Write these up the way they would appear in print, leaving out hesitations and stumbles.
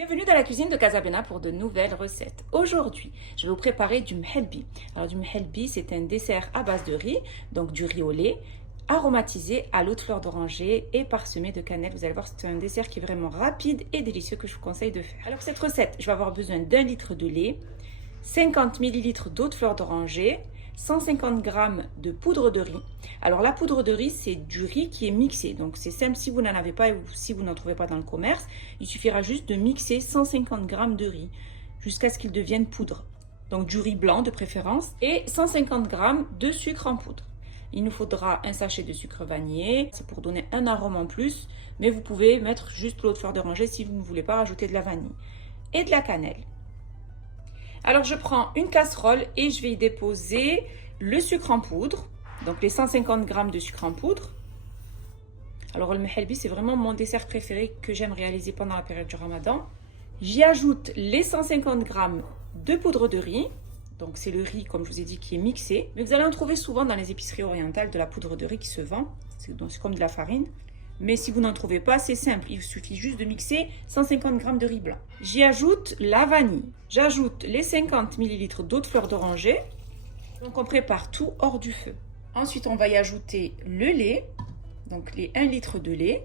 Bienvenue dans la cuisine de Casablanca pour de nouvelles recettes. Aujourd'hui, je vais vous préparer du mhelbi. Alors du mhelbi, c'est un dessert à base de riz, donc du riz au lait, aromatisé à l'eau de fleur d'oranger et parsemé de cannelle. Vous allez voir, c'est un dessert qui est vraiment rapide et délicieux que je vous conseille de faire. Alors pour cette recette, je vais avoir besoin d'1 litre de lait, 50 ml d'eau de fleur d'oranger, 150 g de poudre de riz. Alors la poudre de riz, c'est du riz qui est mixé. Donc c'est simple, si vous n'en avez pas ou si vous n'en trouvez pas dans le commerce, il suffira juste de mixer 150 g de riz jusqu'à ce qu'il devienne poudre. Donc du riz blanc de préférence et 150 g de sucre en poudre. Il nous faudra un sachet de sucre vanillé, c'est pour donner un arôme en plus, mais vous pouvez mettre juste l'eau de fleur d'oranger si vous ne voulez pas rajouter de la vanille. Et de la cannelle. Alors je prends une casserole et je vais y déposer le sucre en poudre, donc les 150 g de sucre en poudre. Alors le mhelbi, c'est vraiment mon dessert préféré que j'aime réaliser pendant la période du ramadan. J'y ajoute les 150 g de poudre de riz, donc c'est le riz comme je vous ai dit qui est mixé, mais vous allez en trouver souvent dans les épiceries orientales de la poudre de riz qui se vend, c'est comme de la farine. Mais si vous n'en trouvez pas, c'est simple, il suffit juste de mixer 150 g de riz blanc. J'y ajoute la vanille. J'ajoute les 50 ml d'eau de fleur d'oranger. Donc on prépare tout hors du feu. Ensuite, on va y ajouter le lait, donc les 1 litre de lait.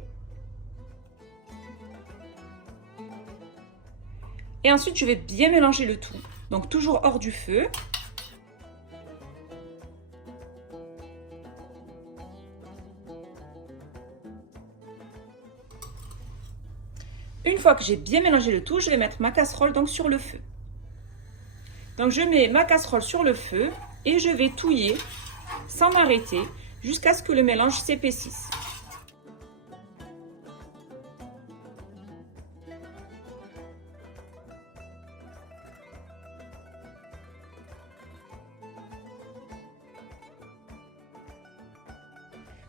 Et ensuite, je vais bien mélanger le tout. Donc toujours hors du feu. Une fois que j'ai bien mélangé le tout, je vais mettre ma casserole donc sur le feu. Donc je mets ma casserole sur le feu et je vais touiller sans m'arrêter jusqu'à ce que le mélange s'épaississe.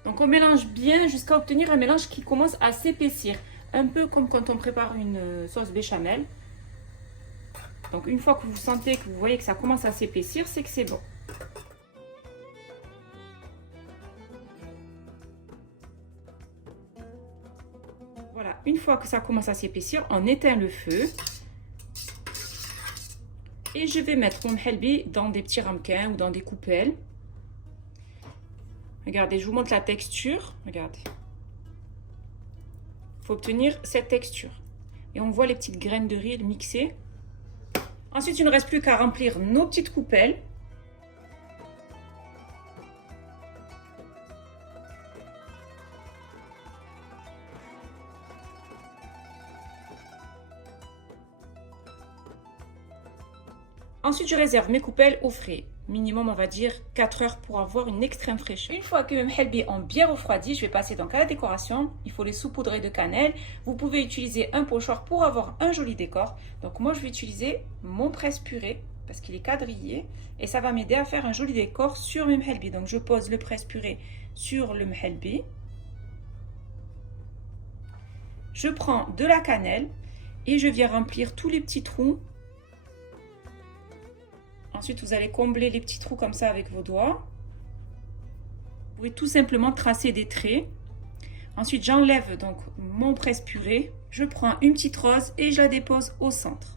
Donc on mélange bien jusqu'à obtenir un mélange qui commence à s'épaissir. Un peu comme quand on prépare une sauce béchamel. Donc une fois que vous sentez, que vous voyez que ça commence à s'épaissir, c'est que c'est bon. Voilà, une fois que ça commence à s'épaissir, on éteint le feu. Et je vais mettre mon mhelbi dans des petits ramequins ou dans des coupelles. Regardez, je vous montre la texture. Regardez. Il faut obtenir cette texture. Et on voit les petites graines de riz mixées. Ensuite, il ne reste plus qu'à remplir nos petites coupelles. Ensuite, je réserve mes coupelles au frais. Minimum, on va dire 4 heures pour avoir une extrême fraîcheur. Une fois que mes mhelbi ont bien refroidi, je vais passer donc à la décoration. Il faut les saupoudrer de cannelle. Vous pouvez utiliser un pochoir pour avoir un joli décor. Donc moi, je vais utiliser mon presse-purée parce qu'il est quadrillé. Et ça va m'aider à faire un joli décor sur mes mhelbi. Donc je pose le presse-purée sur le mhelbi. Je prends de la cannelle et je viens remplir tous les petits trous. Ensuite, vous allez combler les petits trous comme ça avec vos doigts. Vous pouvez tout simplement tracer des traits. Ensuite, j'enlève donc mon presse-purée. Je prends une petite rose et je la dépose au centre.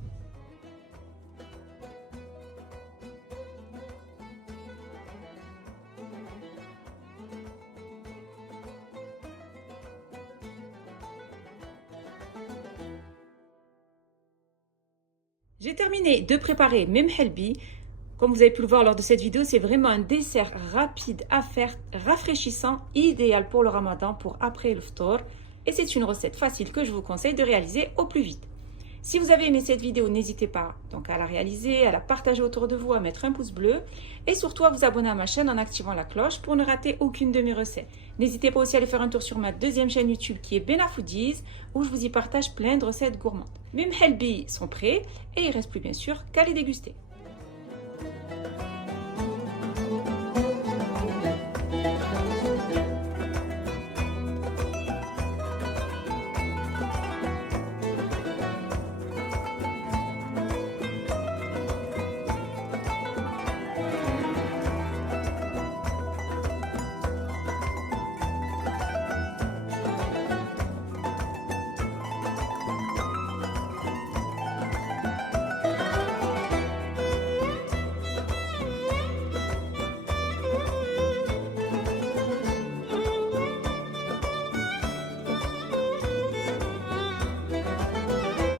J'ai terminé de préparer mes mhelbi. Comme vous avez pu le voir lors de cette vidéo, c'est vraiment un dessert rapide à faire, rafraîchissant, idéal pour le ramadan, pour après le ftour. Et c'est une recette facile que je vous conseille de réaliser au plus vite. Si vous avez aimé cette vidéo, n'hésitez pas donc à la réaliser, à la partager autour de vous, à mettre un pouce bleu. Et surtout à vous abonner à ma chaîne en activant la cloche pour ne rater aucune de mes recettes. N'hésitez pas aussi à aller faire un tour sur ma deuxième chaîne YouTube qui est Bena Foodies, où je vous y partage plein de recettes gourmandes. Mes mhelbi sont prêts et il ne reste plus bien sûr qu'à les déguster.